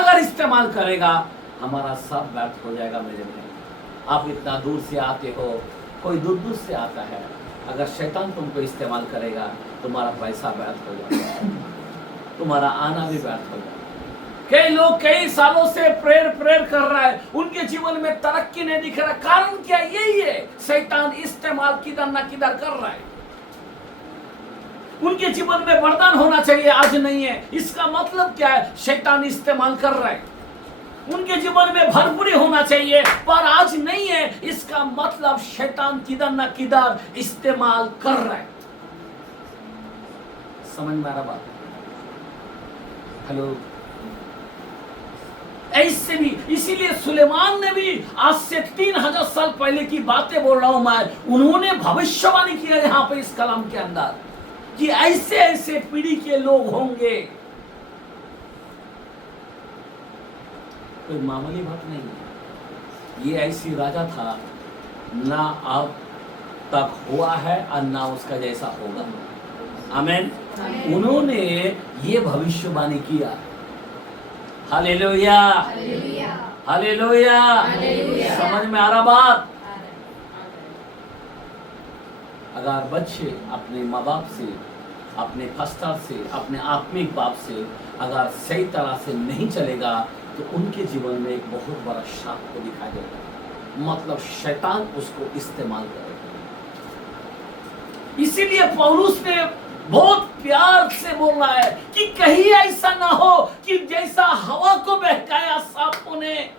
अगर इस्तेमाल करेगा, हमारा सब व्यर्थ हो जाएगा। मेरे भाई, आप इतना दूर से आते हो, कोई दूर दूर से आता है, अगर शैतान तुमको इस्तेमाल करेगा, तुम्हारा पैसा व्यर्थ हो जाएगा, तुम्हारा आना भी व्यर्थ हो जाएगा। कई लोग कई सालों से प्रेयर कर रहा है, उनके जीवन में तरक्की नहीं दिख रहा। कारण क्या? यही है, शैतान इस्तेमाल किधर ना किधर कर रहा है। उनके जीवन में वरदान होना चाहिए, आज नहीं है, इसका मतलब क्या है? शैतान इस्तेमाल कर रहा है। उनके जीवन में भरपूरी होना चाहिए, पर आज नहीं है, इसका मतलब शैतान किधर ना किधर इस्तेमाल कर रहा है। समझ में आ रहा बात? हेलो। ऐसे भी, इसीलिए सुलेमान ने भी आज से 3000 साल पहले की बातें बोल रहा हूं मैं, उन्होंने भविष्यवाणी किया यहां पे इस कलाम के अंदर कि ऐसे ऐसे पीढ़ी के लोग होंगे। कोई मामूली बात नहीं है, ये ऐसी राजा था, ना अब तक हुआ है और ना उसका जैसा होगा। आमीन। उन्होंने ये भविष्यवाणी किया। Hallelujah, hallelujah. समझ में आ रहा बात? अगर बच्चे अपने माँ बाप से, अपने पास्टर से, अपने आत्मिक बाप से अगर सही तरह से नहीं चलेगा, तो उनके जीवन में एक बहुत बड़ा शाप को दिखाई देगा, मतलब शैतान उसको इस्तेमाल करेगा। इसीलिए पौलुस ने बहुत प्यार से बोल रहा है कि कहीं ऐसा ना हो कि जैसा हवा को बहकाया सांपों ने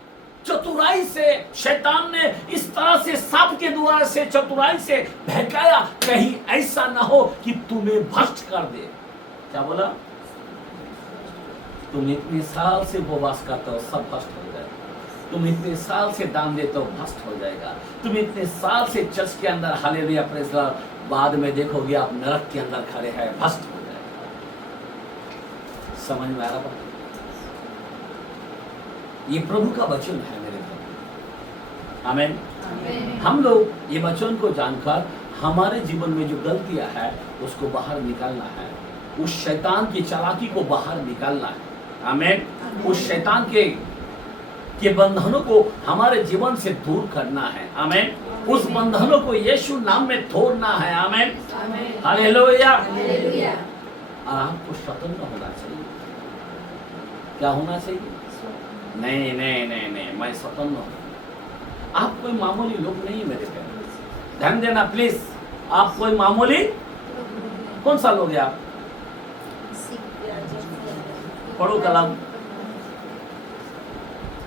चतुराई से, शैतान ने इस तरह से सांप के द्वारा से चतुराई से बहकाया, कहीं ऐसा ना हो कि तुम्हें भ्रष्ट कर दे। क्या बोला? तुम इतने साल से उपवास करते हो, सब भ्रष्ट हो जाएगा। तुम इतने साल से दान देते हो, भ्रष्ट हो जाएगा। तुम इतने साल से चर्च के अंदर हालेलुया प्रेज़ लॉर्ड, बाद में देखोगे आप नरक के अंदर खड़े हैं, भ्रष्ट हो जाएगा। समझ में आ रहा बात? ये प्रभु का वचन है मेरे भाई। आमीन। हम लोग ये वचन को जानकर हमारे जीवन में जो गलतियां है उसको बाहर निकालना है, उस शैतान की चालाकी को बाहर निकालना है। आमीन। उस शैतान के बंधनों को हमारे जीवन से दूर करना है। आमीन। उस बंधनों को यीशु नाम में तोड़ना है। आमीन, हालेलुया। और आपको स्वतंत्र होना चाहिए। क्या होना चाहिए? नहीं नहीं नहीं नहीं, मैं स्वतंत्र हूं। आप कोई मामूली लोग नहीं मेरे पे, ध्यान देना प्लीज। आप कोई मामूली कौन सा लोग है आप? पढ़ो कलाम,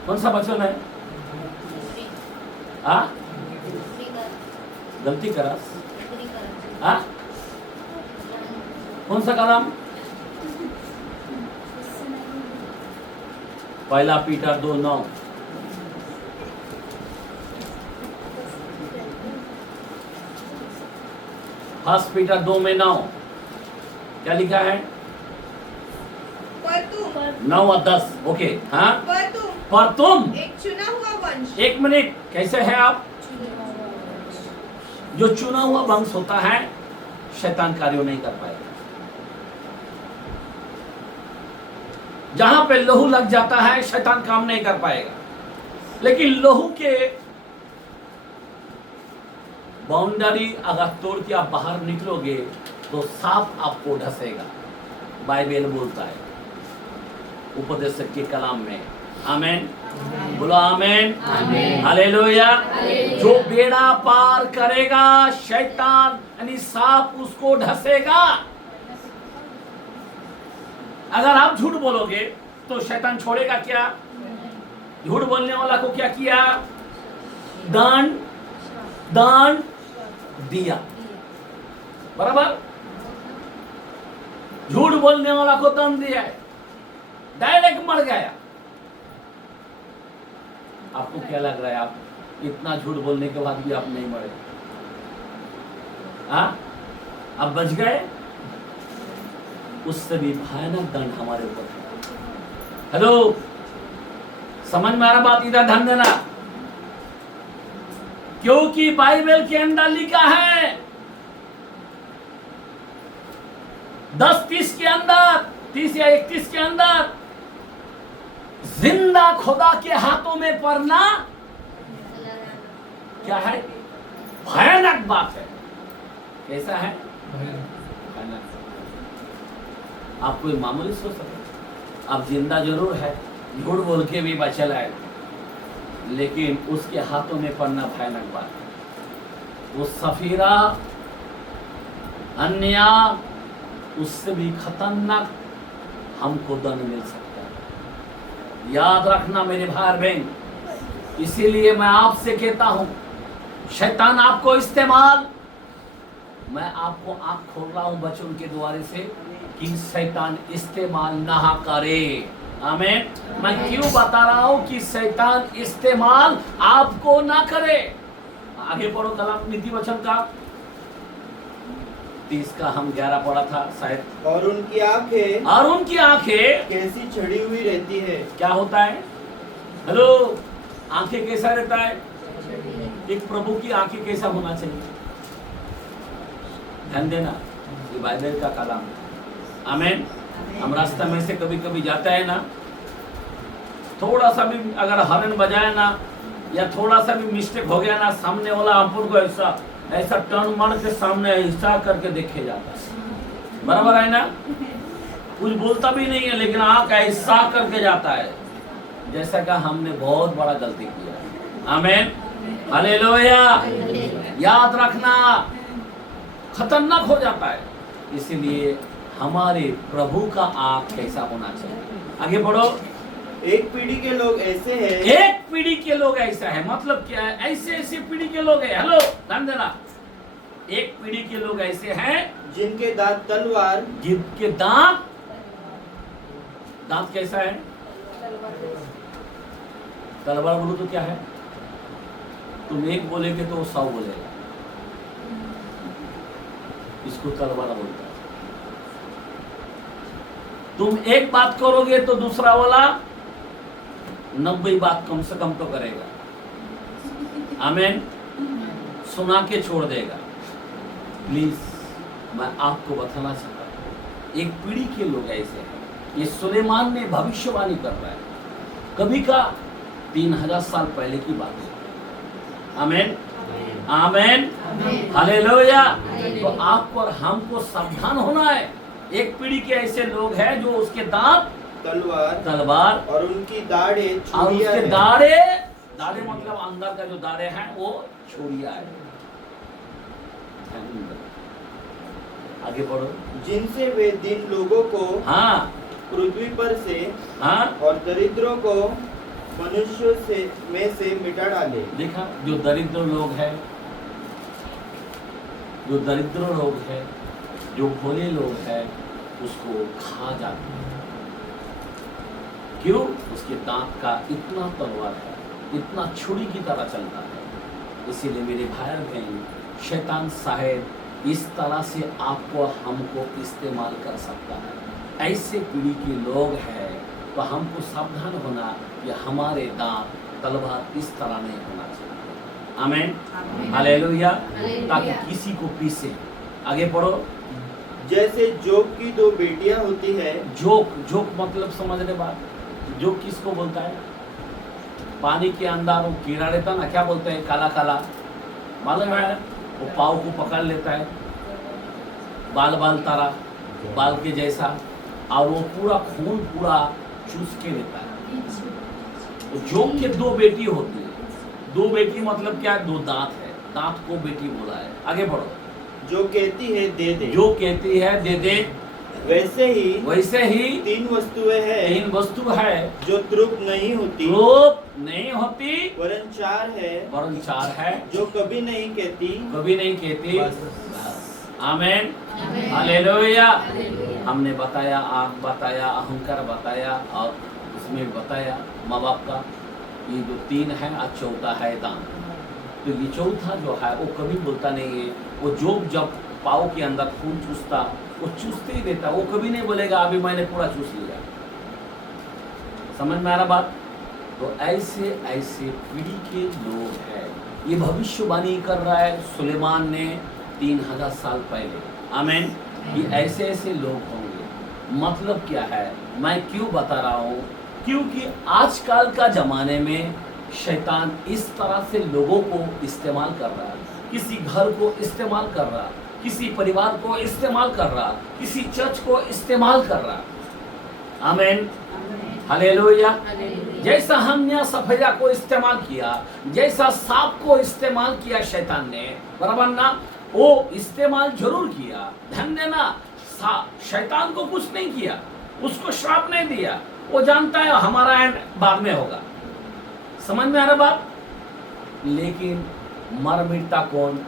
कौन सा वचन है? हाँ, गलती करा। हाँ, कौन सा कलाम? पहला पीटर 2:9। फर्स्ट पीटर 2:9 क्या लिखा है? पर तुम 9 और 10। ओके। हाँ, पर तुम एक चुना हुआ वंश। एक मिनट, कैसे है आप? जो चुना हुआ वंश होता है, शैतान कार्य नहीं कर पाएगा। जहां पे लहू लग जाता है, शैतान काम नहीं कर पाएगा। लेकिन लहू के बाउंड्री अगर तोड़ के आप बाहर निकलोगे तो सांप आपको ढसेगा, बाइबल बोलता है उपदेशक के कलाम में। आमीन, बोलो आमीन, हालेलुया। जो बेड़ा पार करेगा, शैतान यानी सांप उसको ढसेगा। अगर आप झूठ बोलोगे तो शैतान छोड़ेगा क्या? झूठ बोलने वाला को क्या किया? दंड दिया, बराबर। झूठ बोलने वाला को दंड दिया है, डायरेक्ट मर गया। आपको क्या लग रहा है, आप इतना झूठ बोलने के बाद भी आप नहीं मरे? हाँ, आप बच गए? उससे भी भयानक दंड हमारे ऊपर है। हेलो, समझ में आ रहा बात? इधर ध्यान देना, क्योंकि बाइबल के अंदर लिखा है 10:30 के अंदर, 30 या 31 के अंदर, जिंदा खुदा के हाथों में पड़ना क्या है? भयानक बात है। कैसा है? भयानक। आप कोई मामूली सोच सकते, आप जिंदा जरूर है, झूठ बोल के भी बचल है, लेकिन उसके हाथों में पड़ना भयानक बात है। वो सफीरा अन्य उससे भी खतरनाक हमको दंड मिल सकता है। याद रखना मेरे भाई बहन, इसीलिए मैं आपसे कहता हूं, शैतान आपको इस्तेमाल, मैं आपको आंख खोल रहा हूं वचन के द्वारे से कि शैतान इस्तेमाल ना करे। आमीन। मैं क्यों बता रहा हूं कि शैतान इस्तेमाल आपको ना करे। आगे पढ़ो कलाम नीति वचन का 30 का हम 11 पढ़ा था शायद। और उनकी आंखें कैसी चढ़ी हुई रहती है। क्या होता है? हेलो, आंखें कैसा रहता है? एक प्रभु की आंखें कैसा होना चाहिए? ध्यान देना, ये बाइबल का कलाम। आमीन। हम रास्ता में से कभी कभी जाता है ना, थोड़ा सा भी अगर हॉर्न बजाए ना, या थोड़ा सा भी मिस्टेक हो गया ना, सामने वाला हमको को ऐसा टर्न मार के सामने ऐसा करके देखे जाता है। बराबर है ना? कुछ बोलता भी नहीं है, लेकिन आंख ऐसा करके जाता है, जैसा कि हमने बहुत बड़ा गलती किया। आमीन। हालेलुया। याद रखना, खतरनाक हो जाता है। इसीलिए हमारे प्रभु का आंख कैसा होना चाहिए। आगे बढ़ो। एक पीढ़ी के लोग ऐसे हैं। एक पीढ़ी के लोग ऐसा है, मतलब क्या है? ऐसे ऐसे पीढ़ी के लोग हैं। हेलो, ध्यान देना, एक पीढ़ी के लोग ऐसे हैं जिनके दांत तलवार, जिनके दांत कैसा है? तलवार बोलो तो क्या है? तुम एक बोलेगे तो वो 100 बोलेगा, इसको तलवार बोलता है। तुम एक बात करोगे तो दूसरा वाला 90 बात कम से कम तो करेगा। आमीन। सुना के छोड़ देगा। प्लीज, मैं आपको बताना चाहता हूं, एक पीढ़ी के लोग ऐसे हैं। ये सुलेमान ने भविष्यवाणी कर रहा है, कभी का 3000 साल पहले की बात है। आमीन। आमीन। हालेलुया। तो आपको और हमको सावधान होना है। एक पीढ़ी के ऐसे लोग हैं जो उसके दांत तलवार और उनकी दाढ़ें और छुरियां उसके हैं। दाढ़े मतलब अंदर का जो दाढ़े हैं वो छुरियां है। आगे बढ़ो। जिनसे वे दिन लोगों को हाँ पृथ्वी पर से हाँ और दरिद्रों को मनुष्यों से में से मिटा डाले। देखा, जो दरिद्र लोग हैं, जो भोले लोग हैं, उसको खा जाते हैं। क्यों? उसके दांत का इतना तलवार है, इतना छुरी की तरह चलता है। इसीलिए मेरे भाई बहन, शैतान शायद इस तरह से आपको हमको इस्तेमाल कर सकता है। ऐसे पीढ़ी के लोग हैं, तो हमको सावधान होना कि हमारे दांत तलवार इस तरह नहीं होना चाहिए। आमीन। हालेलुया। ताकि किसी को पीसे। आगे पढ़ो। जैसे जोक की 2 बेटियां होती है। जोक मतलब समझने बात, जोक किसको बोलता है? पानी के अंदर वो कीड़ा रहता ना, क्या बोलते हैं? काला काला, मालूम है? वो पाव को पकड़ लेता है, बाल तारा, बाल के जैसा, और वो पूरा खून पूरा चूस के लेता है। तो जोक के 2 बेटी होती है। 2 बेटी मतलब क्या? 2 दांत है, दांत को बेटी बोला है। आगे बढ़ो। जो कहती है दे दे, वैसे ही 3 वस्तुएं हैं, वस्तु है जो तृप्त नहीं होती, वरन 4 है, जो कभी नहीं कहती। आमीन। हालेलुया। हमने बताया, आँख बताया, अहंकार बताया, और उसमें बताया माँ बाप का, ये जो 3 है, और चौथा है दांत। तो ये चौथा जो है वो कभी बोलता नहीं है। वो जब पाव के अंदर खून चूसता, वो चूसते ही देता, वो कभी नहीं बोलेगा अभी मैंने पूरा चूस लिया। समझ में आ रहा बात? तो ऐसे पीढ़ी के लोग हैं। ये भविष्यवाणी कर रहा है सुलेमान ने 3000 साल पहले। आमीन। ये ऐसे लोग होंगे। मतलब क्या है? मैं क्यों बता रहा हूँ क्योंकि आजकल का जमाने में शैतान इस तरह से लोगों को इस्तेमाल कर रहा है, किसी घर को इस्तेमाल कर रहा, किसी परिवार को इस्तेमाल कर रहा, किसी चर्च को इस्तेमाल कर रहा। आमीन, हालेलुया। जैसा हमने सफेदा को इस्तेमाल किया, जैसा सांप को इस्तेमाल किया शैतान ने, बराबर ना, वो इस्तेमाल जरूर किया, ध्यान देना। शैतान को कुछ नहीं किया, उसको श्राप नहीं दिया, वो जानता है हमारा एंड बाद में होगा। समझ में आ रहा बात? लेकिन मर मिटता कौन?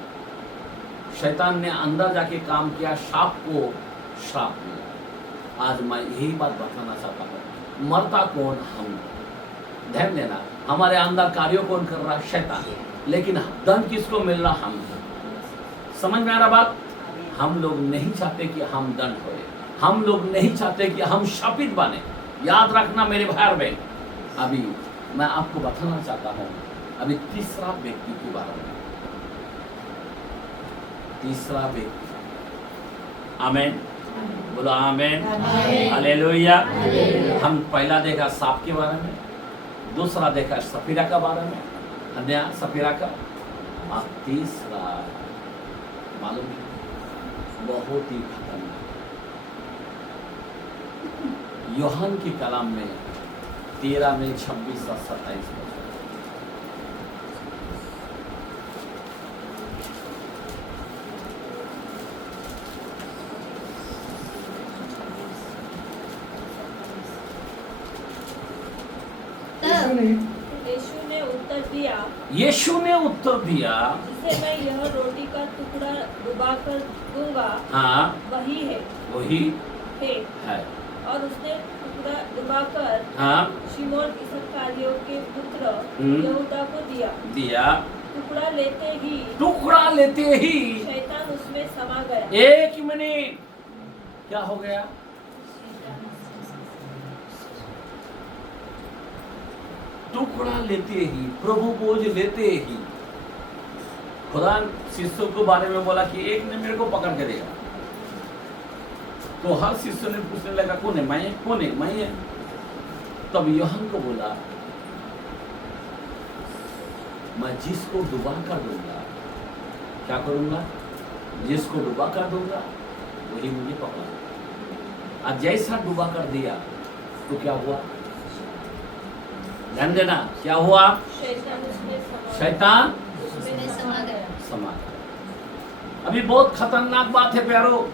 शैतान ने अंदर जाके काम किया, सांप को श्राप दिया। आज मैं यही बात बताना चाहता हूँ, मरता कौन? हम। ध्यान देना, हमारे अंदर कार्य कौन कर रहा? शैतान। लेकिन दंड किसको मिल रहा? हम। समझ में आ रहा बात? हम लोग नहीं चाहते कि हम दंड होए, हम लोग नहीं चाहते कि हम शापित बने। याद रखना मेरे भाई और बहन, अभी मैं आपको बताना चाहता हूँ अभी तीसरा व्यक्ति के बारे में। तीसरा व्यक्ति, आमीन, बोलो आमीन, हालेलुया। हम पहला देखा सांप के बारे में, दूसरा देखा सफीरा का बारे में, अन्य सफीरा का, और तीसरा मालूम है बहुत ही खतरनाक, यूहन्ना की कलाम में 13 में 26 और 27 में। यीशु ने उत्तर दिया, जिसे मैं यह रोटी का टुकड़ा डुबाकर दूंगा, हाँ वही है, वही है। और उसने टुकड़ा डुबाकर हाँ शिमोन इस्करियोती के पुत्र यहूदा को दिया। टुकड़ा लेते ही शैतान उसमें समा गया। एक मिनट, क्या हो गया? टुकड़ा लेते ही, प्रभु बोझ लेते ही, खुदा शिष्यों के बारे में बोला कि एक ने मेरे को पकड़ के देगा, तो हर शिष्य ने पूछने लगा कौन है? मैं। कौन है? मैं है। तब यूहन्ना को बोला, मैं जिसको डुबा कर दूंगा, क्या करूंगा? जिसको डुबा कर दूंगा वही मुझे पकड़ा। और जैसा डुबा कर दिया तो क्या हुआ? ध्यान देना, क्या हुआ? शैतान समा गया। अभी बहुत खतरनाक बात है प्यारो,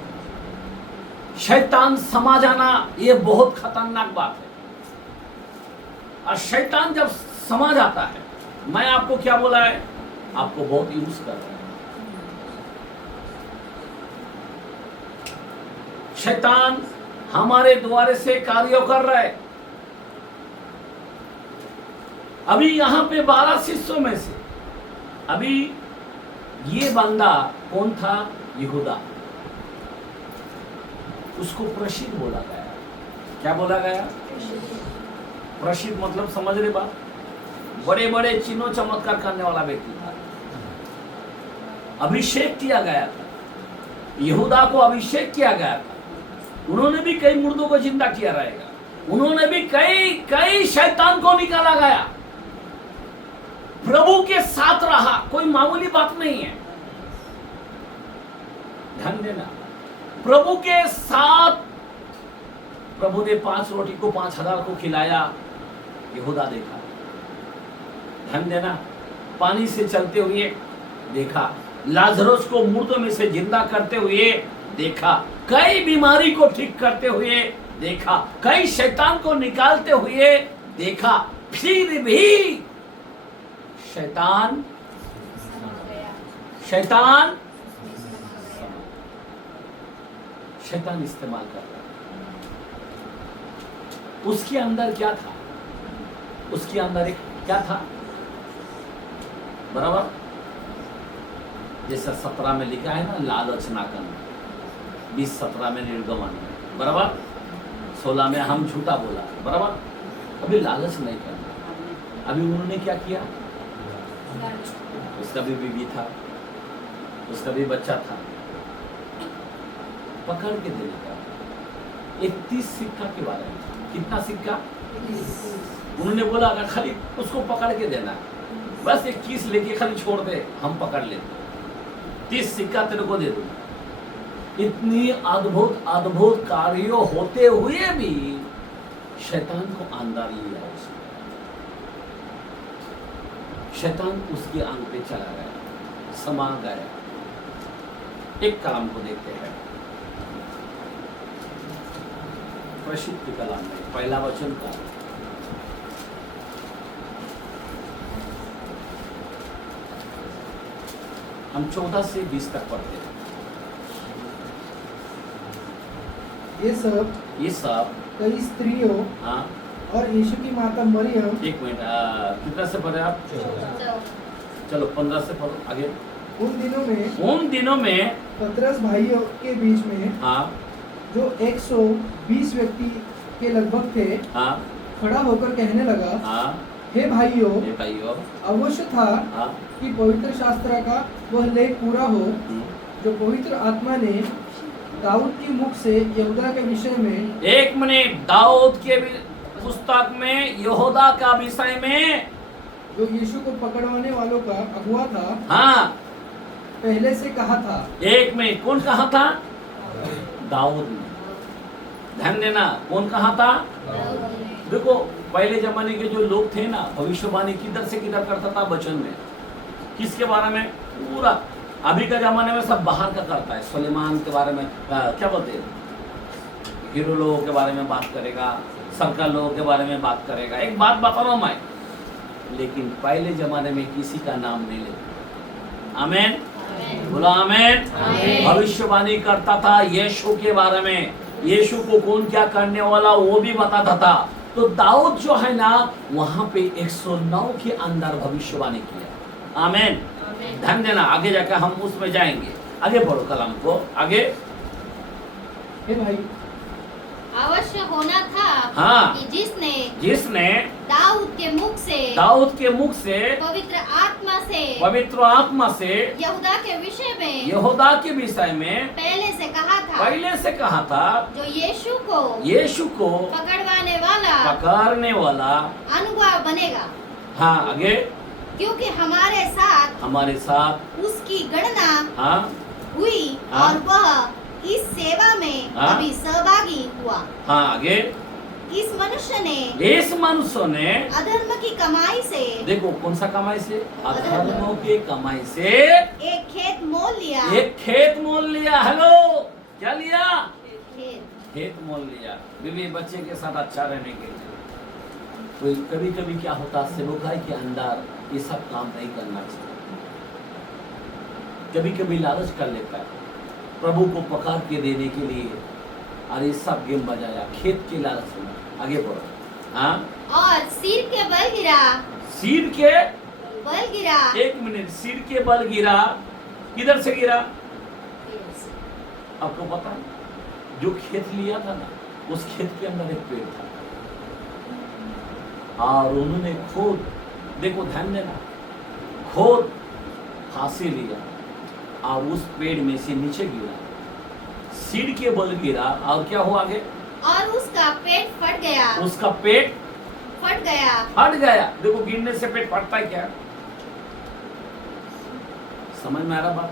शैतान समा जाना ये बहुत खतरनाक बात है। और शैतान जब समा जाता है, मैं आपको क्या बोला है? आपको बहुत यूज कर रहा है। शैतान हमारे द्वारे से कार्य कर रहा है। अभी यहां पे 12 शिष्यों में से अभी ये बंदा कौन था? यहूदा। उसको प्रसिद्ध बोला गया। क्या बोला गया? प्रसिद्ध मतलब समझ रहे बात? बड़े बड़े चिन्हों चमत्कार करने वाला व्यक्ति था। अभिषेक किया गया था, यहूदा को अभिषेक किया गया था। उन्होंने भी कई मुर्दों को जिंदा किया रहेगा, उन्होंने भी कई शैतान को निकाला गया। प्रभु के साथ रहा, कोई मामूली बात नहीं है। ध्यान देना, प्रभु के साथ। प्रभु ने 5 रोटी को 5000 को खिलाया, यहूदा देखा। ध्यान देना, पानी से चलते हुए देखा, लाजरस को मुर्दों में से जिंदा करते हुए देखा, कई बीमारी को ठीक करते हुए देखा, कई शैतान को निकालते हुए देखा। फिर भी शैतान इस्तेमाल कर रहा है। उसके अंदर क्या था? उसके अंदर एक क्या था? बराबर, जैसा 17 में लिखा है ना, लालच ना करना। 20-17 में निर्गमन, बराबर। 16 में हम झूठा बोला, बराबर। अभी लालच नहीं करना। अभी उन्होंने क्या किया? उसका भी बीवी था, उसका भी बच्चा था, पकड़ के देने का। 31 सिक्का के बारे में। कितना सिक्का? उन्होंने बोला अगर खाली उसको पकड़ के देना, बस एक किस लेके खाली छोड़ दे, हम पकड़ लेते, 30 सिक्का तेरे को दे दूं। इतनी अद्भुत अद्भुत कार्य होते हुए भी शैतान को अंदर लिया उसने। शैतान उसके अंग पे चला गया, समा गया। एक कलाम को देखते हैं, प्रसिद्ध कलाम में पहला वचन का हम 14 से 20 तक पढ़ते हैं। ये सब कई स्त्रियों हाँ और यीशु की माता मरियम, एक मिनट, कितना से पढ़े आप? चलो 15 से पढ़ो आगे। उन दिनों में पतरस भाइयों के बीच में, हाँ जो 120 व्यक्ति के लगभग थे, हाँ खड़ा होकर कहने लगा, हाँ हे भाइयों, ये भाइयों, अवश्य था हाँ कि पवित्र शास्त्र का वह लेख पूरा हो जो पवित्र आत्मा ने दाऊद की मुख से यहूदा के विषय में, एक मिनट, दाऊद के पुस्तक में यहूदा का विषय में, जो यीशु को पकड़वाने वालों का अगुआ था, हाँ पहले से कहा था। एक मिनट, कौन कहा था? दाऊद ने। ध्यान देना, कौन कहा था? देखो पहले जमाने के जो लोग थे ना, भविष्यवाणी किधर से किधर करता था वचन में, किसके बारे में? पूरा। अभी का जमाने में सब बाहर का करता है, सुलेमान के बारे में क्या बोलते हैं, हीरो लोगों के बारे में बात करेगा, सरकार लोगों के बारे में बात करेगा। एक बात बता रहा हूं मैं, लेकिन पहले जमाने में किसी का नाम नहीं लेते। आमेन, बोला आमेन। भविष्यवाणी करता था यीशु के बारे में, यीशु को कौन क्या करने वाला वो भी बताता था। तो दाऊद जो है ना, वहां पे 109 के अंदर भविष्यवाणी किया। आमेन, ध्यान देना, आगे जाकर हम उसमें जाएंगे। आगे पढ़ो कलाम को आगे। हे भाई, अवश्य होना था हाँ, कि जिसने दाऊद के मुख से पवित्र आत्मा से यहूदा के विषय में पहले से कहा था, जो यीशु को पकड़ने वाला अगुआ बनेगा। हाँ आगे, क्योंकि हमारे साथ उसकी गणना हाँ हुई हाँ, और वह इस सेवा में हाँ, अभी सहभागी हुआ। हाँ आगे, इस मनुष्य ने अधर्म की कमाई से, देखो कौन सा कमाई से? अधर्मों के कमाई से एक खेत मोल लिया। हेलो, क्या लिया? खेत मोल लिया, बीवी बच्चे के साथ अच्छा रहने के लिए। तो कभी कभी क्या होता, सेवकाई के अंदर ये सब काम नहीं करना चाहिए। कभी कभी लालच कर लेता है प्रभु को पकड़ के देने के लिए, और ये सब गेम बजाया खेत के लालच में। आगे बढ़ो। हाँ, और सिर के बल गिरा। एक मिनट, सिर के बल गिरा, किधर से गिरा? आपको पता है, जो खेत लिया था ना, उस खेत के अंदर एक पेड़ था, और उन्होंने खुद, देखो ध्यान देना, खुद फांसी लिया और उस पेड़ में से नीचे गिरा, सिर के बल गिरा, और क्या हुआ आगे? और उसका पेट फट गया। देखो गिरने से पेट फटता है क्या? समझ में आ रहा बात?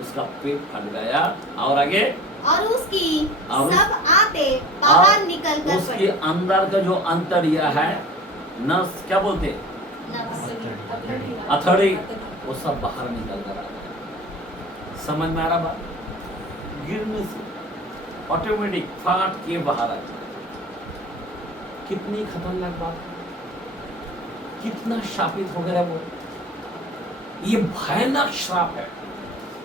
उसका पेट फट गया, और आगे, और उसकी और सब आंतें बाहर निकल कर उसके अंदर का जो अंतरिया है, नस क्या बोलते, अथड़ी, वो सब बाहर निकल कर आ गया। समझ में आ रहा बात? गिरने से ऑटोमेटिक फाट के बाहर आ जाए। कितनी खतरनाक बात, कितना शापित हो गया वो। ये भयानक श्राप है।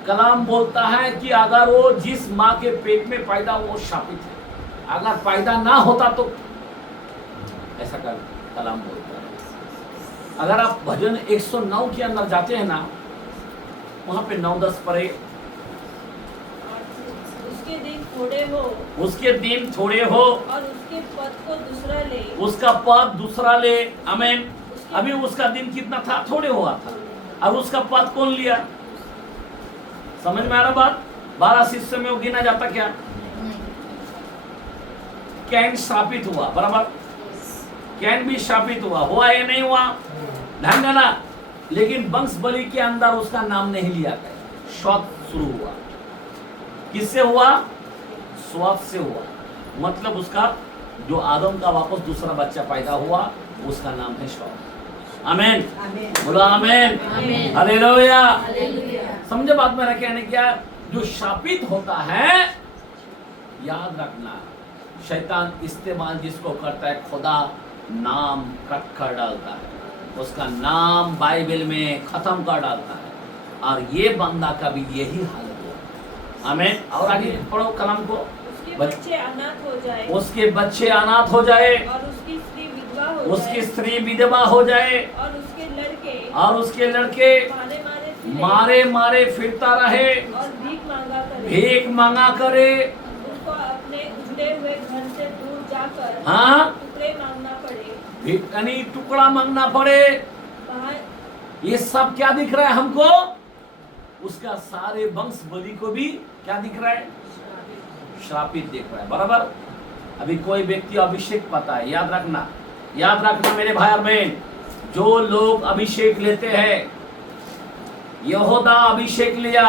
कलाम बोलता है कि अगर वो जिस माँ के पेट में पैदा, वो शापित है। अगर पैदा ना होता तो ऐसा कलाम बोलता है। अगर आप भजन 109 के अंदर जाते हैं ना, वहां पे 9-10 परे, उसके दिन थोड़े हो और उसके पद को दूसरा ले, उसका पद दूसरा ले। आमीन। अभी उसका दिन कितना था? थोड़े हुआ था, और उसका पद कौन लिया? समझ में आ रहा बात? 12 शिष्य में वो गिना जाता क्या? कैन स्थापित हुआ, बराबर। कैन भी शापित हुआ या नहीं हुआ? ध्यान देना। लेकिन वंश बलि के अंदर उसका नाम नहीं लिया गया। श्वात शुरू हुआ, किससे हुआ? श्वात से हुआ। मतलब उसका जो आदम का वापस दूसरा बच्चा पैदा हुआ उसका नाम है श्वात। आमीन, बोलो आमीन, हालेलुया। समझे बात मेरा कहने क्या? जो शापित होता है, याद रखना, शैतान इस्तेमाल जिसको करता है, खुदा नाम कट कर डालता है, उसका नाम बाइबल में खत्म कर डालता है। और ये बंदा का भी यही हाल हुआ। आमीन। और आगे पढ़ो कलम को। उसके बच्चे अनाथ हो जाए, उसके बच्चे अनाथ हो जाए, और उसकी स्त्री विधवा हो उसकी जाए, स्त्री विधवा हो जाए, और उसके लड़के मारे मारे फिरता रहे, और भीख मांगा करे, उनको अपने उजड़े हुए घर से दूर जाकर हाँ, टुकड़े मांगना पड़े, भीख यानी टुकड़ा मांगना पड़े। वहाँ ये सब क्या दिख रहा है हमको? उसका सारे वंश बलि को भी क्या दिख रहा है? श्रापित दिख रहा है। बराबर। अभी कोई व्यक्ति अभिषेक पाता है, याद रखना, याद रखना मेरे भाई और बहन, जो लोग अभिषेक लेते हैं, यहोदा अभिषेक लिया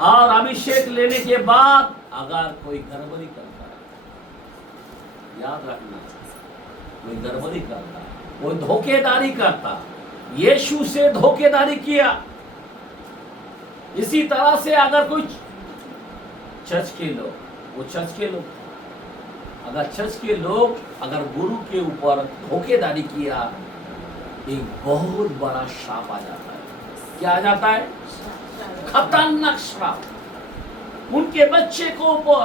और अभिषेक लेने के बाद अगर कोई गड़बड़ी करता है, याद रखना, कोई गड़बड़ी करता, कोई धोखेदारी करता, यीशु से धोखेदारी किया। इसी तरह से अगर कोई चर्च के लोग, वो चर्च के लोग, अगर चर्च के लोग अगर गुरु के ऊपर धोखेदारी किया, एक बहुत बड़ा श्राप आ जाता है। क्या आ जाता है? खतरनाक श्राप। उनके बच्चे को ऊपर,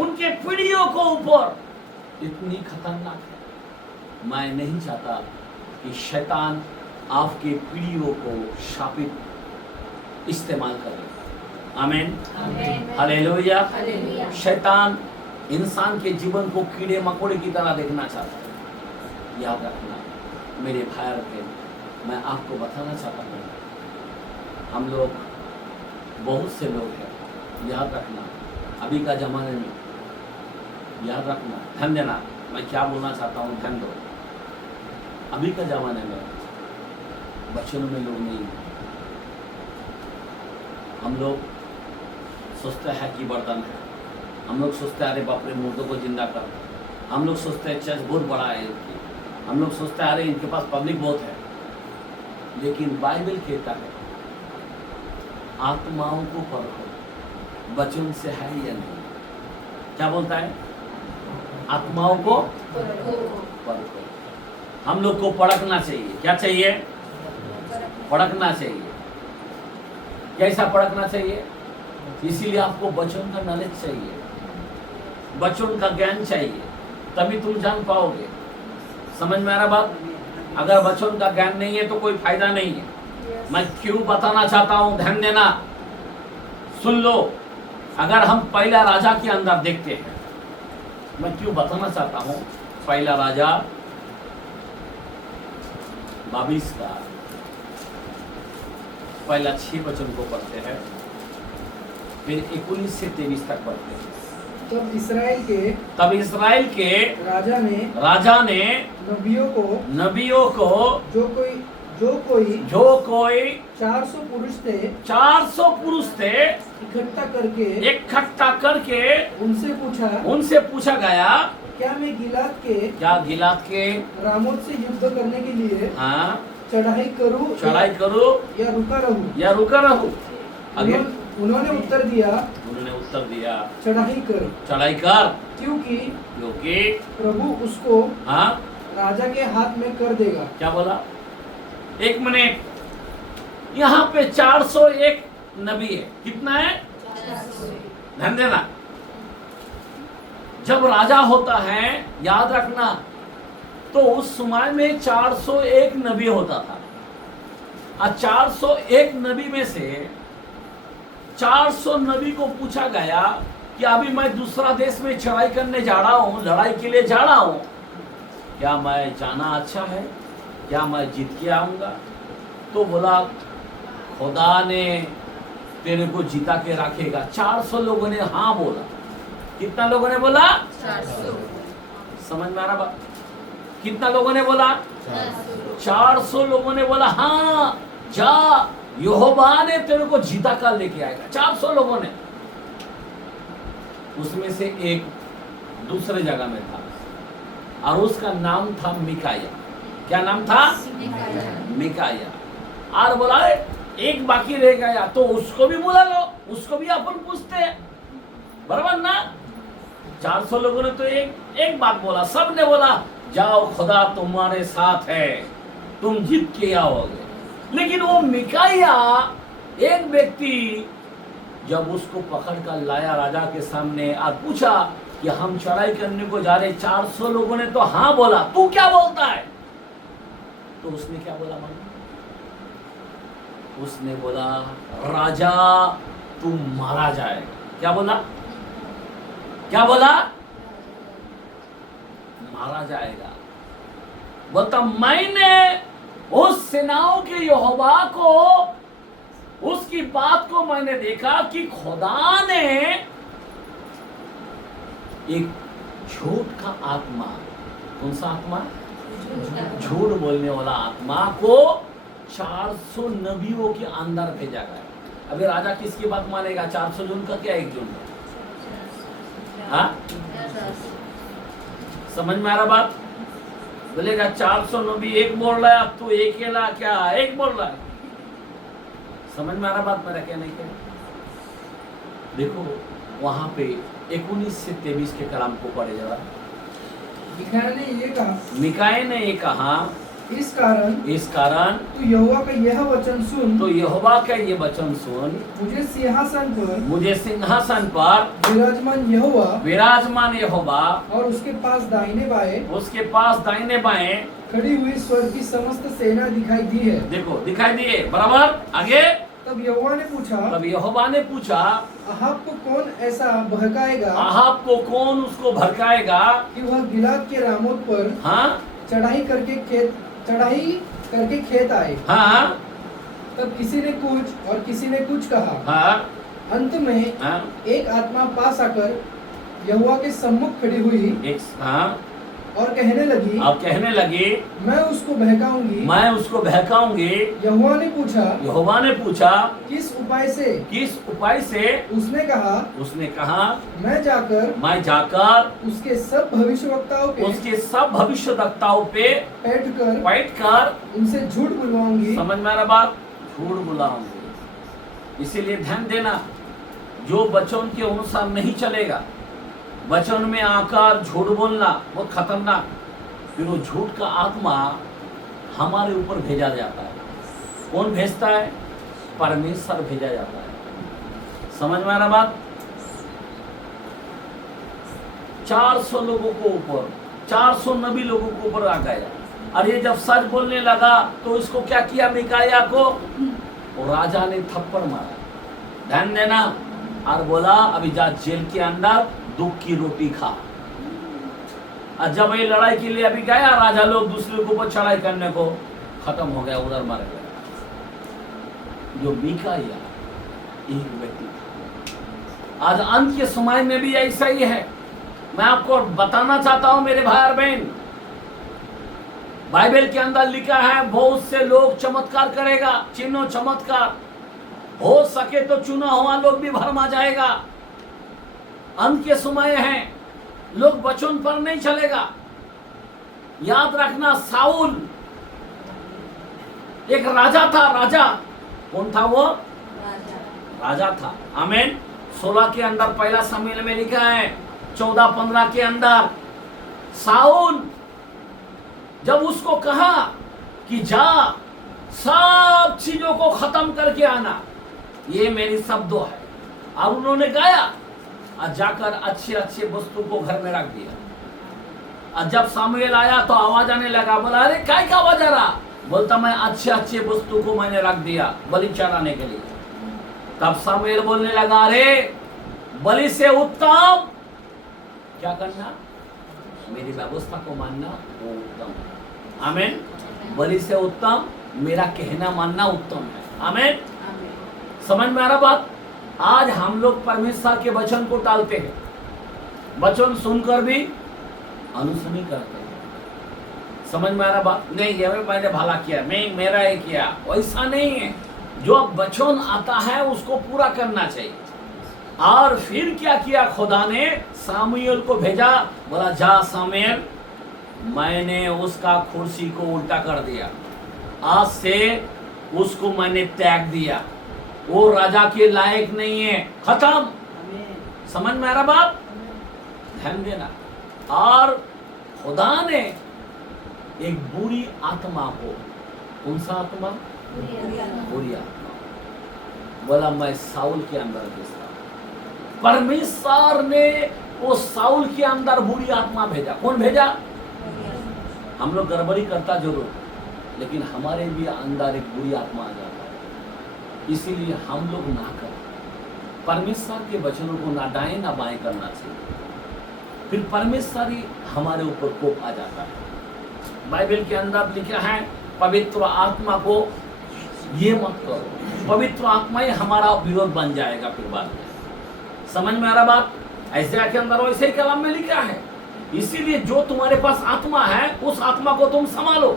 उनके पीढ़ियों को ऊपर इतनी खतरनाक है। मैं नहीं चाहता कि शैतान आपके पीढ़ियों को शापित इस्तेमाल करे। आमीन, हालेलुया। शैतान इंसान के जीवन को कीड़े मकोड़े की तरह देखना चाहता है। याद रखना मेरे भाई और बहन, मैं आपको बताना चाहता हूँ, हम लोग बहुत से लोग हैं, याद रखना, अभी का जमाने में, याद रखना, ध्यान देना, मैं क्या बोलना चाहता हूँ, ध्यान दो। अभी का जमाने में बच्चों में लोग नहीं हैं। हम लोग सोचते हैं कि बर्तन है, हम लोग सोचते हैं अरे बाप रे मुर्दों को जिंदा कर, हम लोग सोचते हैं चर्च बहुत बड़ा है इनकी, हम लोग सोचते हैं अरे इनके पास पब्लिक बहुत है। लेकिन बाइबल कहता है आत्माओं को परखो, वचन से है या नहीं। क्या बोलता है? आत्माओं को परखो। हम लोग को परखना चाहिए। क्या चाहिए? परखना चाहिए। कैसा परखना चाहिए? इसीलिए आपको वचन का नॉलेज चाहिए, वचन का ज्ञान चाहिए, तभी तुम जान पाओगे। समझ में आ रहा बात? अगर वचन का ज्ञान नहीं है तो कोई फायदा नहीं है। मैं क्यों बताना चाहता हूं, ध्यान देना, सुन लो। अगर हम पहला राजा के अंदर देखते हैं, मैं क्यों बताना चाहता हूं, पहला राजा 22 का पहला 6 वचन को पढ़ते हैं, फिर 19 से 23 तक पढ़ते हैं। तब इसराइल के राजा ने नबियों को जो कोई 400 पुरुष थे इकट्ठा करके उनसे पूछा गया, क्या मैं गिलाद के रामोत से युद्ध करने के लिए हाँ चढ़ाई करूं या रुका रहूं? उन्होंने उत्तर दिया चढ़ाई कर, क्योंकि प्रभु उसको हाँ राजा के हाथ में कर देगा। क्या बोला? एक मिनट, यहाँ पे 401 नबी है। कितना है? ध्यान देना, जब राजा होता है, याद रखना, तो उस समय में 401 नबी होता था। और 401 नबी में से 400 नबी को पूछा गया कि अभी मैं दूसरा देश में चढ़ाई करने जा रहा हूं, लड़ाई के लिए जा रहा हूं, क्या मैं जाना अच्छा है? क्या मैं जीत के आऊंगा? तो बोला खुदा ने तेरे को जीता के रखेगा। 400 लोगों ने हाँ बोला। कितना लोगों ने बोला? 400। समझ में आ रहा बात? कितना लोगों ने बोला? 400 लोगों ने बोला हाँ जा, यहोवा ने तेरे को जीता कर लेके आएगा। 400 लोगों ने। उसमें से एक दूसरे जगह में था और उसका नाम था मिकाया। क्या नाम था? मिकाया। और बोला एक बाकी रह गया, तो उसको भी बुला लो, उसको भी अपन पूछते हैं, बराबर ना? 400 लोगों ने तो एक बात बोला, सब ने बोला जाओ खुदा तुम्हारे साथ है, तुम जीत के आओगे। लेकिन वो मिकाया एक व्यक्ति जब उसको पकड़ कर लाया राजा के सामने और पूछा कि हम चढ़ाई करने को जा रहे, 400 लोगों ने तो हाँ बोला, तू क्या बोलता है? तो उसने क्या बोला मालूम? उसने बोला राजा तू मारा जाएगा। क्या बोला? क्या बोला? मारा जाएगा। बोलता मैंने उस सेनाओं के यहोवा को, उसकी बात को मैंने देखा कि खुदा ने एक झूठ का आत्मा, कौन सा आत्मा? झूठ बोलने वाला आत्मा को 400 नबियों के अंदर भेजा गया। अभी राजा किसकी बात मानेगा? 400 जून का क्या एक जून का? हाँ? समझ में आ रहा बात? बोलेगा 400 नबी एक बोल रहा है, अब तू अकेला क्या एक बोल रहा है? समझ में आ रहा बात मेरा कहने क्या? देखो वहां पे 19 से 23 के कलाम को पढ़े जरा। मिकाया ने ये कहा इस कारण तू यहोवा का यह वचन सुन, तो यहोवा का ये वचन सुन, मुझे सिंहासन पर विराजमान यहोवा और उसके पास दाहिने बाएं खड़ी हुई स्वर्ग की समस्त सेना दिखाई दी है। देखो दिखाई दिए, बराबर। आगे तब यहोवा ने पूछा अहाब को कौन ऐसा बहकाएगा, अहाब को कौन उसको भड़काएगा कि वह गिलाद के रामोत पर हाँ चढ़ाई करके खेत आए। हाँ। तब किसी ने कुछ और किसी ने कुछ कहा। हाँ। अंत में हाँ। एक आत्मा पास आकर यहोवा के सम्मुख खड़ी हुई हाँ। और कहने लगी मैं उसको बहकाऊंगी। यहोवा ने पूछा किस उपाय से? उसने कहा मैं जाकर उसके सब भविष्यवक्ताओं पे बैठकर उनसे झूठ बुलवाऊंगी। समझ में आ रहा बात? झूठ बुलवाऊंगी। इसीलिए ध्यान देना, जो वचन के अनुसार नहीं चलेगा, वचन में आकर झूठ बोलना बहुत खतरनाक। फिर वो झूठ का आत्मा हमारे ऊपर भेजा जाता है। कौन भेजता है? परमेश्वर भेजा जाता है। समझ में आ रहा बात? 400 लोगों को ऊपर, 400 नबी लोगों को ऊपर आ गया। और ये जब सच बोलने लगा तो इसको क्या किया मिकाया को? और राजा ने थप्पड़ मारा। ध्यान देना। और बोला अभी जा जेल के अंदर दुख की रोटी खा। और जब ये लड़ाई के लिए अभी गया, राजा लोग दूसरे के ऊपर चढ़ाई करने को, खत्म हो गया, उधर मर गया। जो मिकाया एक व्यक्ति था। आज अंत के समय में भी ऐसा ही है। मैं आपको बताना चाहता हूं मेरे भाई और बहन, बाइबल के अंदर लिखा है बहुत से लोग चमत्कार करेगा, चिन्ह चमत्कार, हो सके तो चुना हुआ लोग भी भरमा जाएगा। अंत के समय है, लोग वचन पर नहीं चलेगा। याद रखना, साउल एक राजा था। राजा कौन था? वो राजा था। आमीन। 16 के अंदर पहला शमूएल में लिखा है, 14-15 के अंदर साउल जब उसको कहा कि जा सब चीजों को खत्म करके आना, ये मेरी शब्द है, और उन्होंने गाया और जाकर अच्छे अच्छे वस्तु को घर में रख दिया। और जब सामुएल आया तो आवाज आने लगा, बोला अरे काय का आवाज आ रहा? बोलता मैं अच्छे अच्छे वस्तु को मैंने रख दिया बलि चढ़ाने के लिए। तब सामुएल बोलने लगा अरे बलि से उत्तम क्या करना? मेरी व्यवस्था को मानना वो उत्तम। आमीन। बलि से उत्तम मेरा कहना मानना उत्तम है। आमीन। समझ में आ रहा बात? आज हम लोग परमेश्वर के वचन को टालते हैं, वचन सुनकर भी अनुसरण करते हैं। समझ में आ रहा बात? नहीं ये मैंने भला किया, मैं मेरा ही किया, वैसा नहीं है। जो वचन आता है उसको पूरा करना चाहिए। और फिर क्या किया खुदा ने? सामुएल को भेजा, बोला जा सामुएल, मैंने उसका कुर्सी को उल्टा कर दिया, आज से उसको मैंने त्याग दिया, वो राजा के लायक नहीं है, खत्म। समझ में आ रहा बात? ध्यान देना। और खुदा ने एक बुरी आत्मा को, कौन सा आत्मा? बुरी आत्मा, बोला मैं साउल के अंदर भेजता हूं। परमेश्वर ने वो साउल के अंदर बुरी आत्मा भेजा। कौन भेजा? हम लोग गड़बड़ी करता जरूर, लेकिन हमारे भी अंदर एक बुरी आत्मा आ जाता है। इसीलिए हम लोग ना करें, परमेश्वर के वचनों को ना दाएं ना बाएं करना चाहिए, फिर परमेश्वर ही हमारे ऊपर कोप आ जाता है। बाइबल के अंदर लिखा है पवित्र आत्मा को ये मत करो, पवित्र आत्मा ही हमारा विरोध बन जाएगा फिर बाद में। समझ में आ रहा बात? ऐसे के अंदर वैसे ही कलाम में लिखा है। इसीलिए जो तुम्हारे पास आत्मा है उस आत्मा को तुम संभालो,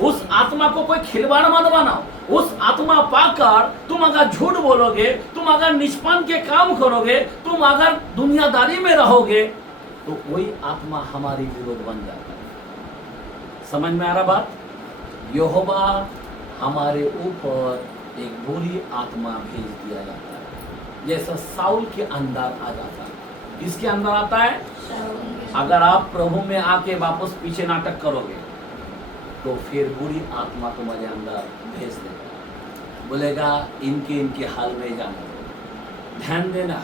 उस आत्मा को कोई खिलवाड़ मत बनाओ। उस आत्मा पाकर तुम अगर झूठ बोलोगे, तुम अगर निष्पन्न के काम करोगे, तुम अगर दुनियादारी में रहोगे, तो वही आत्मा हमारी विरोध बन जाता है। समझ में आ रहा बात? यहोवा हमारे ऊपर एक बुरी आत्मा भेज दिया जाता है, जैसा साउल के अंदर आ जाता है। किसके अंदर आता है? अगर आप प्रभु में आके वापस पीछे नाटक करोगे तो फिर बुरी आत्मा तुम्हारे अंदर भेज देगा, बोलेगा इनके हाल में जाने दो। ध्यान देना,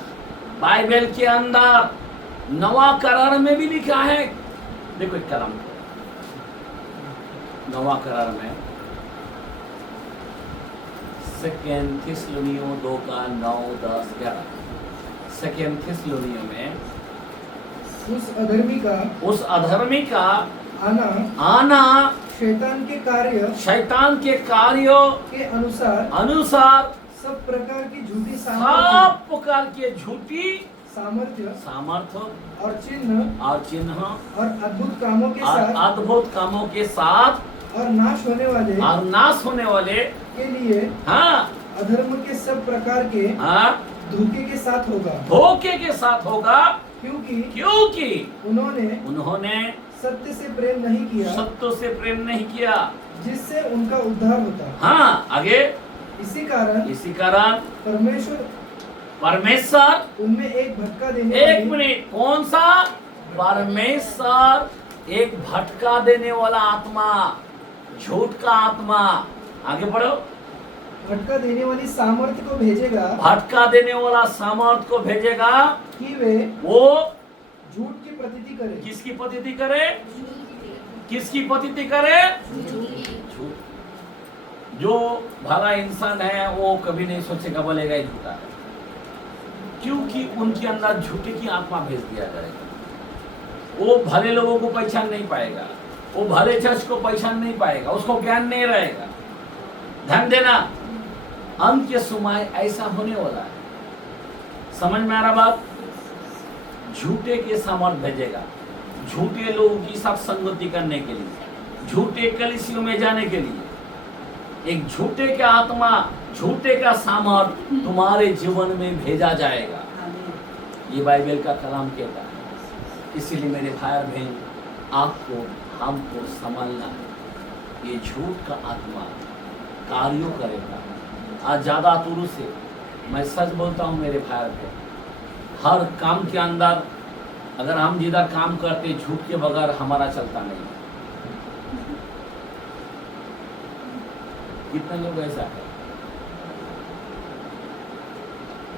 बाइबल के अंदर नवा करार में भी लिखा है। देखो एक कलम नवा करार में 2 थिस्सलुनीयों 2:9-10-11। 2 थिस्सलुनीयों में उस अधर्मी का आना शैतान के कार्यों के अनुसार सब प्रकार की झूठी सामर्थ्य और चिन्ह और अद्भुत कामों के साथ और नाश होने वाले के लिए अधर्म के सब प्रकार के धोखे के साथ होगा, क्योंकि उन्होंने सत्य से प्रेम नहीं किया जिससे उनका उद्धार होता। आगे इसी कारण परमेश्वर उनमें एक भटका मिनट, कौन सा? परमेश्वर एक भटका देने वाला आत्मा, झूठ का आत्मा, आगे बढ़ो, भटका देने वाली सामर्थ्य को भेजेगा, भटका देने वाला सामर्थ को भेजेगा कि वे वो झूठ की प्रतीति करे। किसकी प्रतीति करे? किसकी प्रतीति करे? झूठ। जो भला इंसान है वो कभी नहीं सोचेगा, बोलेगा ये झूठा है, क्योंकि उनके अंदर झूठे की आत्मा भेज दिया जाएगा। वो भले लोगों को पहचान नहीं पाएगा, वो भले चर्च को पहचान नहीं पाएगा, उसको ज्ञान नहीं रहेगा। ध्यान देना, अंत के समय ऐसा होने वाला है। समझ में आ रहा बात? झूठे के सामर्थ भेजेगा, झूठे लोगों की साथ संगति करने के लिए, झूठे कलीसियों में जाने के लिए। एक झूठे का आत्मा, झूठे का सामर्थ तुम्हारे जीवन में भेजा जाएगा। ये बाइबल का कलाम कहता है। इसीलिए मेरे भाई और बहन, आपको हमको संभालना है। ये झूठ का आत्मा कार्यों करेगा। आज ज़्यादा तुरु से मैं सच बोलता हूँ मेरे भाई और बहन, हर काम के अंदर अगर हम जिधर काम करते झूठ के बगैर हमारा चलता नहीं। कितने लोग ऐसा है?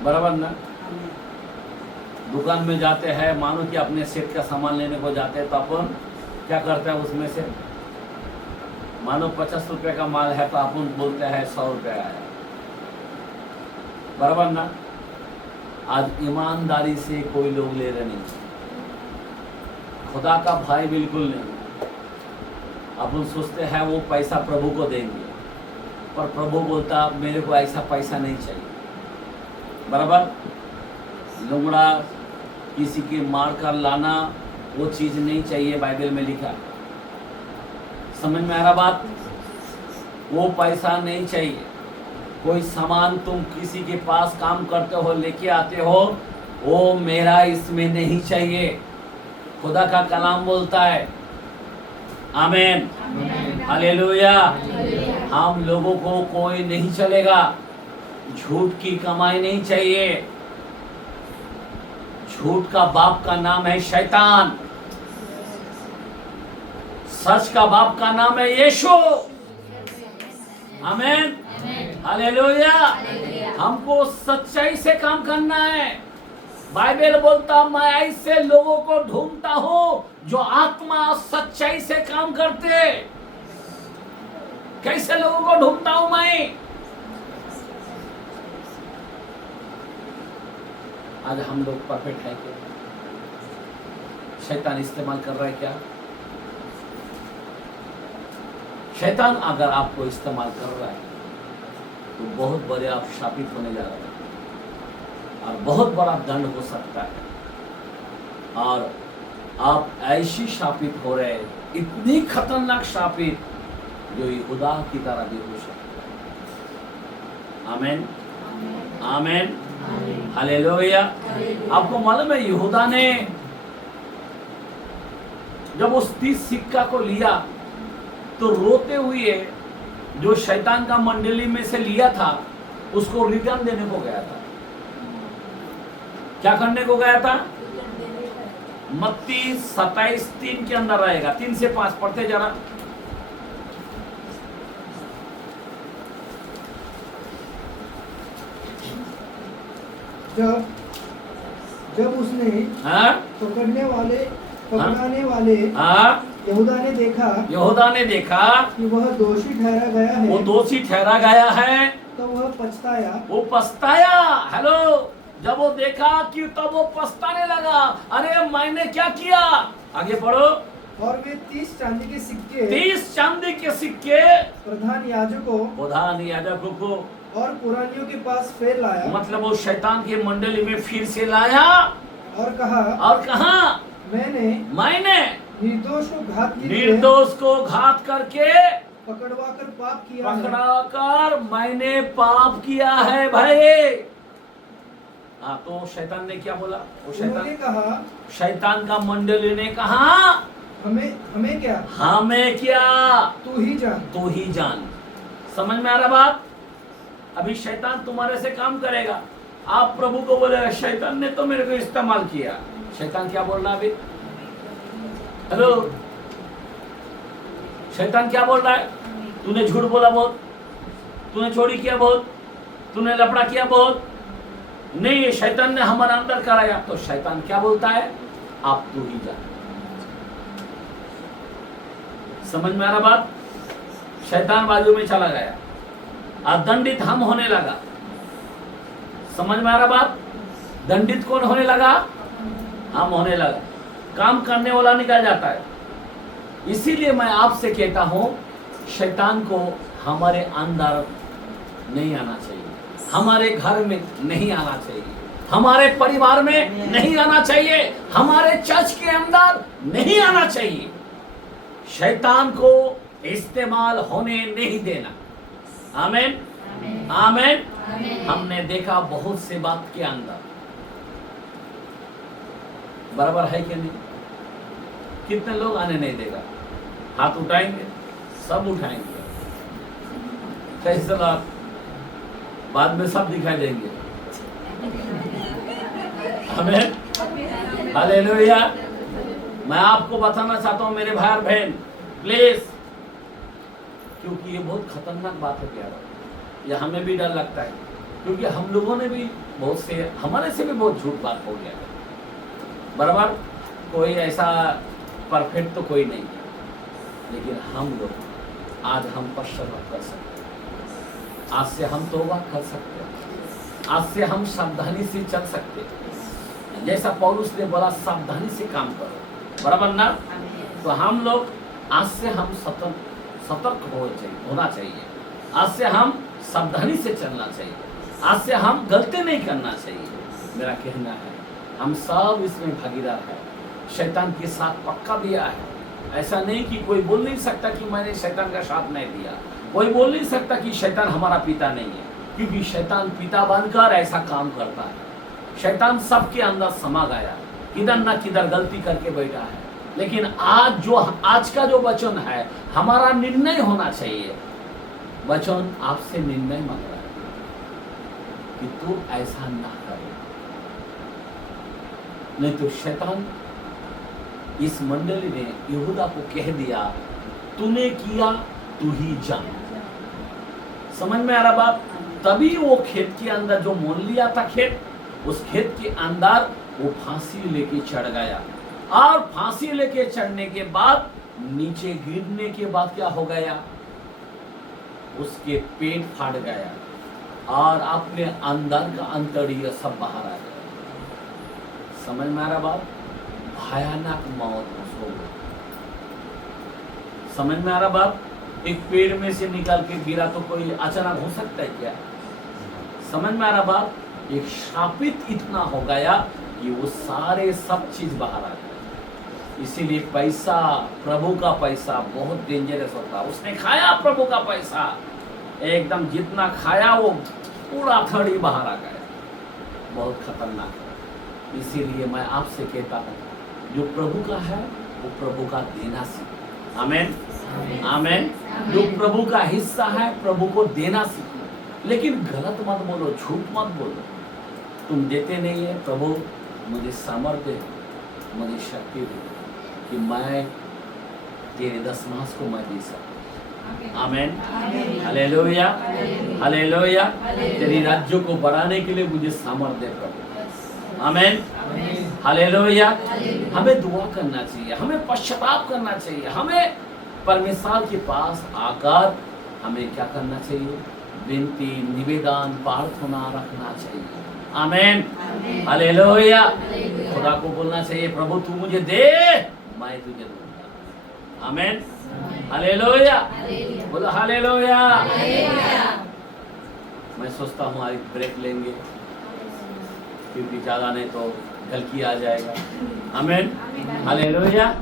बराबर ना? दुकान में जाते हैं, मानो कि अपने सेठ का सामान लेने को जाते हैं, तो अपन क्या करते हैं उसमें से, मानो 50 रुपए का माल है तो अपन बोलते हैं 100 रुपया है। बराबर ना? आज ईमानदारी से कोई लोग ले रहे नहीं, खुदा का भय बिल्कुल नहीं। अपन सोचते हैं वो पैसा प्रभु को देंगे, पर प्रभु बोलता मेरे को ऐसा पैसा नहीं चाहिए। बराबर? लुंगड़ा किसी के मार कर लाना वो चीज़ नहीं चाहिए, बाइबल में लिखा। समझ में आ रहा बात? वो पैसा नहीं चाहिए। कोई सामान तुम किसी के पास काम करते हो लेके आते हो, वो मेरा इसमें नहीं चाहिए। खुदा का कलाम बोलता है, आमीन, हालेलुया। हम लोगों को कोई नहीं चलेगा, झूठ की कमाई नहीं चाहिए। झूठ का बाप का नाम है शैतान, सच का बाप का नाम है यीशु। आमीन, हालेलुया। हमको सच्चाई से काम करना है। बाइबल बोलता, मैं ऐसे लोगों को ढूंढता हूं जो आत्मा सच्चाई से काम करते। कैसे लोगों को ढूंढता हूं मैं? आज हम लोग परफेक्ट है क्या? शैतान इस्तेमाल कर रहा है क्या? शैतान अगर आपको इस्तेमाल कर रहा है तो बहुत बड़े आप शापित होने जा रहे हैं और बहुत बड़ा दंड हो सकता है। और आप ऐसी शापित हो रहे हैं, इतनी खतरनाक शापित, जो यहूदा की तरह भी हो सकता है। आमीन, आमीन, हालेलुया। आपको मालूम है यहूदा ने जब उस 30 सिक्का को लिया तो रोते हुए जो शैतान का मंडली में से लिया था उसको रिटर्न देने को गया था। क्या करने को गया था? मत्ती 27:3 के अंदर रहेगा। 3 से 5 पढ़ते जरा। जब उसने पकड़ाने वाले यहूदा ने देखा कि वह दोषी ठहरा गया है, वो दोषी ठहरा गया है, तो वह पछताया। हेलो, जब वो देखा कि तब वो पछताने लगा, अरे मैंने क्या किया? आगे पढ़ो। और वे 30 चांदी के सिक्के प्रधान याजकों को और पुरानियों के पास फिर लाया। मतलब वो शैतान के मंडली में फिर से लाया और कहा मैंने निर्दोष को घात करके पकड़ाकर मैंने पाप किया है भाई। हाँ, तो शैतान ने क्या बोला? वो शैतान का मंडली ने कहा, हमें क्या? तू ही जान। समझ में आ रहा बात? अभी शैतान तुम्हारे से काम करेगा। आप प्रभु को बोले, शैतान ने तो मेरे को इस्तेमाल किया। शैतान क्या बोल रहा है अभी? हेलो, शैतान क्या बोल रहा है? तूने झूठ बोला बहुत, तूने चोरी किया बहुत, तूने लफड़ा किया बहुत। नहीं, ये शैतान ने हमारे अंदर कराया। तो शैतान क्या बोलता है? आप तू ही जान। समझ में आ रहा बात? शैतान बाजू में चला गया और दंडित हम होने लगा। समझ में आ रहा बात? दंडित कौन होने लगा? हम होने लगा। काम करने वाला निकल जाता है। इसीलिए मैं आपसे कहता हूं, शैतान को हमारे अंदर नहीं आना चाहिए, हमारे घर में नहीं आना चाहिए, हमारे परिवार में नहीं आना चाहिए, हमारे चर्च के अंदर नहीं आना चाहिए। शैतान को इस्तेमाल होने नहीं देना। आमीन, आमीन। हमने देखा बहुत से बात के अंदर, बराबर है कि नहीं? कितने लोग आने नहीं देगा? हाथ उठाएंगे, सब उठाएंगे। कैसे आप बाद में सब दिखाई देंगे। आमीन, हालेलुया। मैं आपको बताना चाहता हूं मेरे भाई और बहन, प्लीज, क्योंकि ये बहुत खतरनाक बात है प्यारा। ये हमें भी डर लगता है, क्योंकि हम लोगों ने भी बहुत से, हमारे से भी बहुत झूठ बात हो गया है। बराबर, कोई ऐसा परफेक्ट तो कोई नहीं है, लेकिन हम लोग आज हम पश्चाताप कर सकते हैं। आज से हम तौबा कर सकते हैं। आज से हम सावधानी से चल सकते हैं। जैसा पौलुस ने बोला, सावधानी से काम करो, बराबर ना? तो हम लोग आज से हम सतर्क होना चाहिए। आज से हम सावधानी से चलना चाहिए। आज से हम गलती नहीं करना चाहिए। मेरा कहना है, हम सब इसमें भागीदार है। शैतान के साथ पक्का दिया है, ऐसा नहीं कि कोई बोल नहीं सकता कि मैंने शैतान का साथ नहीं दिया, कोई बोल नहीं सकता कि शैतान हमारा पिता नहीं है, क्योंकि शैतान पिता बनकर ऐसा काम करता है। शैतान सबके अंदर समा गया, किधर ना किधर गलती करके बैठा है। लेकिन आज का जो वचन है, हमारा निर्णय होना चाहिए। वचन आपसे निर्णय मांग रहा है कि तू ऐसा ना करे, नहीं तो शैतान इस मंडली ने यहूदा को कह दिया, तूने किया तू ही जान। समझ में आ रहा बात? तभी वो खेत के अंदर जो मोल लिया था खेत, उस खेत के अंदर वो फांसी लेके चढ़ गया, और फांसी लेके चढ़ने के बाद नीचे गिरने के बाद क्या हो गया, उसके पेट फाट गया और अपने अंदर का अंतड़िया सब बाहर आ गया। समझ में आ रहा बात? भयानक मौत उसको। समझ में आ रहा बात? एक पेड़ में से निकल के गिरा तो कोई अचानक हो सकता है क्या? समझ में आ रहा बात? एक शापित इतना हो गया कि वो सारे सब चीज बाहर आ गए। इसीलिए पैसा, प्रभु का पैसा बहुत डेंजरस होता है। उसने खाया प्रभु का पैसा, एकदम जितना खाया वो पूरा थड़ी बाहर आ गया, बहुत खतरनाक है। इसीलिए मैं आपसे कहता हूँ, जो प्रभु का है वो प्रभु का देना सीखो। आमेन, आमेन। जो प्रभु का हिस्सा है प्रभु को देना सीखो, लेकिन गलत मत बोलो, झूठ मत बोलो। तुम देते नहीं है, प्रभु मुझे सामर्थ्य दे, मुझे शक्ति दे कि मैं तेरे दशमांश को मैं दे सकूं। आमेन, हालेलुया, हालेलुया। तेरी राज्य को बढ़ाने के लिए मुझे सामर्थ्य दे प्रभु। आमेन, हालेलुया। हमें दुआ करना चाहिए, हमें पश्चाताप करना चाहिए, हमें परमेश्वर के पास आकर हमें क्या करना चाहिए, विनती, निवेदन, प्रार्थना रखना चाहिए। आमेन, हालेलुया। खुदा को बोलना चाहिए, प्रभु तू मुझे दे, मैं तुझे दूंगा। आमेन, हालेलुया। बोलो हालेलुया। मैं सोचता हूँ आज ब्रेक लेंगे, क्योंकि ज्यादा नहीं तो गलती आ जाएगा। आमेन, हालेलुया।